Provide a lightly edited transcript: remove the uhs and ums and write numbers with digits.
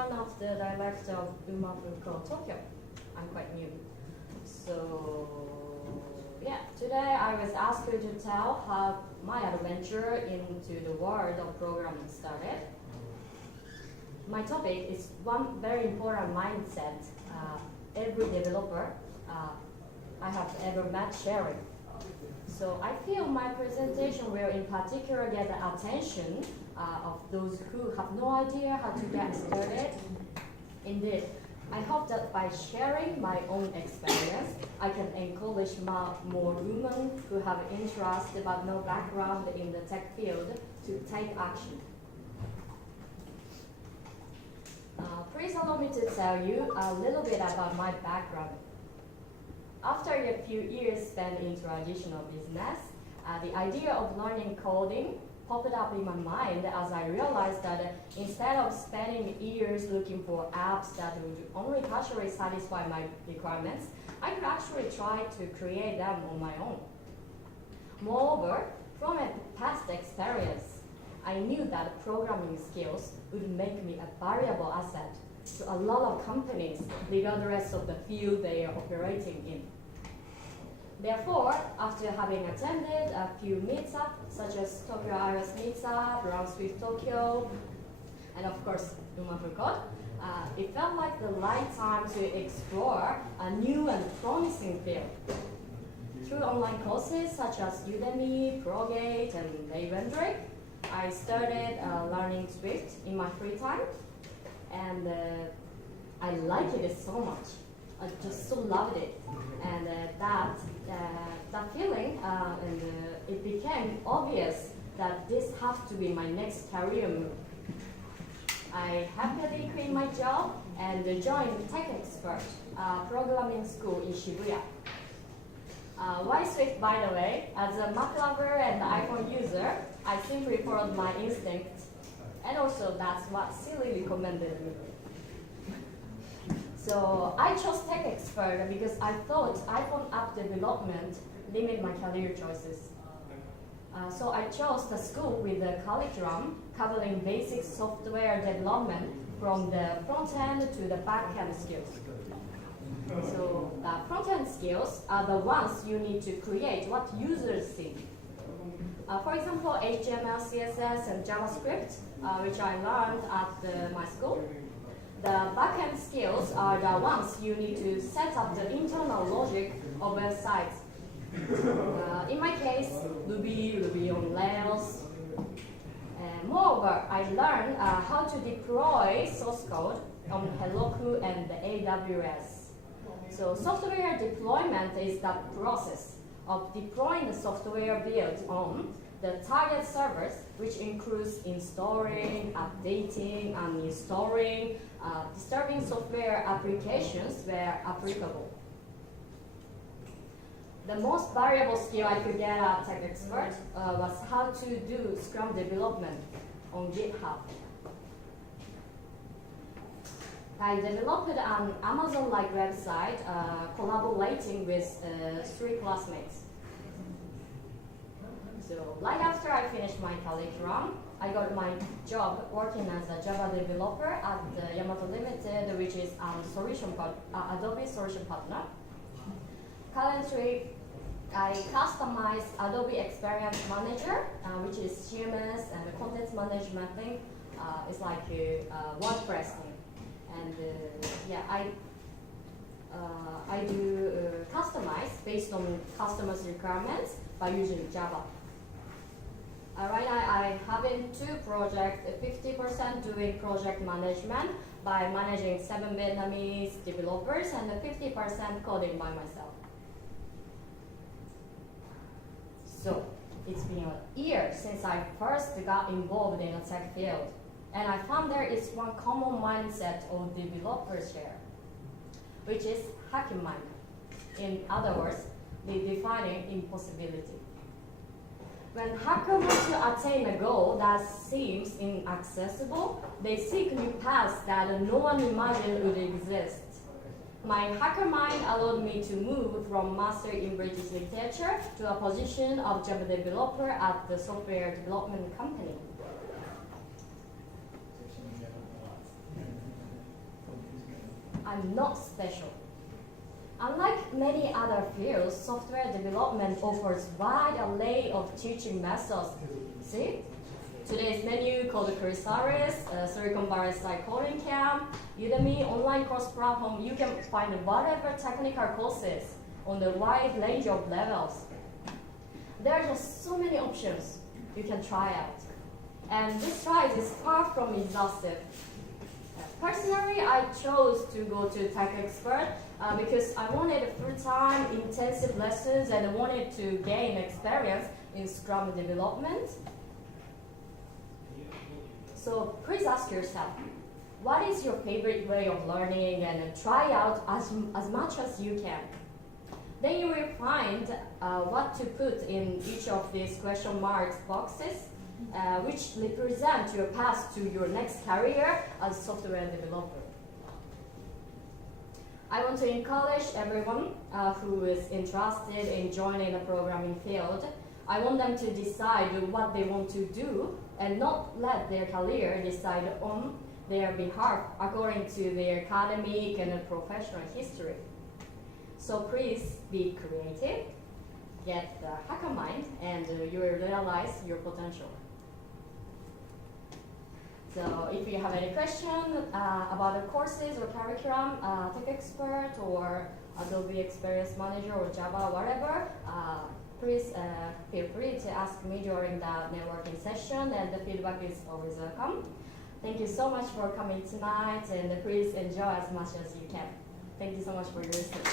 one of the directors of WWCode Tokyo. I'm quite new. So, yeah, today I was asked to tell how my adventure into the world of programming started. My topic is one very important mindset every developer I have ever met sharing. So I feel my presentation will in particular get the attention of those who have no idea how to get started. Indeed, I hope that by sharing my own experience, I can encourage more women who have interest but no background in the tech field to take action. Please allow me to tell you a little bit about my background. After a few years spent in traditional business, the idea of learning coding popped up in my mind as I realized that instead of spending years looking for apps that would only partially satisfy my requirements, I could actually try to create them on my own. Moreover, from a past experience, I knew that programming skills would make me a valuable asset to a lot of companies, regardless of the field they are operating in. Therefore, after having attended a few meetups, such as Tokyo iOS Meetup, Run Swift Tokyo, and of course, WWCode, it felt like the right time to explore a new and promising field. Through online courses such as Udemy, Progate, and Ravendrick, I started learning Swift in my free time, and I liked it so much. I just so loved it, and that feeling, it became obvious that this has to be my next career move. I happily quit my job and joined Tech Expert, programming school in Shibuya. Why Swift, by the way? As a Mac lover and iPhone user, I simply followed my instinct, and also that's what Siri recommended me. So I chose Tech Expert because I thought iPhone app development limited my career choices. So I chose the school with the curriculum covering basic software development from the front-end to the back-end skills. So the front-end skills are the ones you need to create what users see. For example, HTML, CSS, and JavaScript, which I learned at my school. The back-end skills are the ones you need to set up the internal logic of websites. In my case, Ruby on Rails. Moreover, I learned how to deploy source code on Heroku and the AWS. So software deployment is the process of deploying the software built on the target servers, which includes installing, updating, uninstalling, disturbing software applications where applicable. The most valuable skill I could get at Tech Expert was how to do Scrum development on GitHub. I developed an Amazon-like website collaborating with 3 classmates. So, right after I finished my curriculum, I got my job working as a Java developer at the Yamato Limited, which is Adobe solution partner. Currently, I customize Adobe Experience Manager, which is CMS and the content management thing. It's like a WordPress thing. And yeah, I do customize based on customers' requirements by using Java. Right now, I have in 2 projects, 50% doing project management by managing 7 Vietnamese developers and 50% coding by myself. So, it's been a year since I first got involved in a tech field, and I found there is one common mindset of developers share, which is hacking mind. In other words, redefining impossibility. When hackers want to attain a goal that seems inaccessible, they seek new paths that no one imagined would exist. My hacker mind allowed me to move from master in British literature to a position of Java developer at the software development company. I'm not special. Unlike many other fields, software development offers wide array of teaching methods. See? Today's menu called Chrysalis, Silicon Valley Site Coding Camp, Udemy, online course platform. You can find whatever technical courses on the wide range of levels. There are just so many options you can try out. And this slide is far from exhaustive. Personally, I chose to go to Tech Expert because I wanted full-time intensive lessons and I wanted to gain experience in Scrum development. So please ask yourself, what is your favorite way of learning, and try out as much as you can. Then you will find what to put in each of these question marks boxes, which represent your path to your next career as a software developer. I want to encourage everyone who is interested in joining the programming field. I want them to decide what they want to do and not let their career decide on their behalf according to their academic and professional history. So please be creative, get the hacker mind, and you will realize your potential. So if you have any question about the courses or curriculum, Tech Expert or Adobe Experience Manager or Java, whatever, please feel free to ask me during the networking session, and the feedback is always welcome. Thank you so much for coming tonight, and please enjoy as much as you can. Thank you so much for your listening.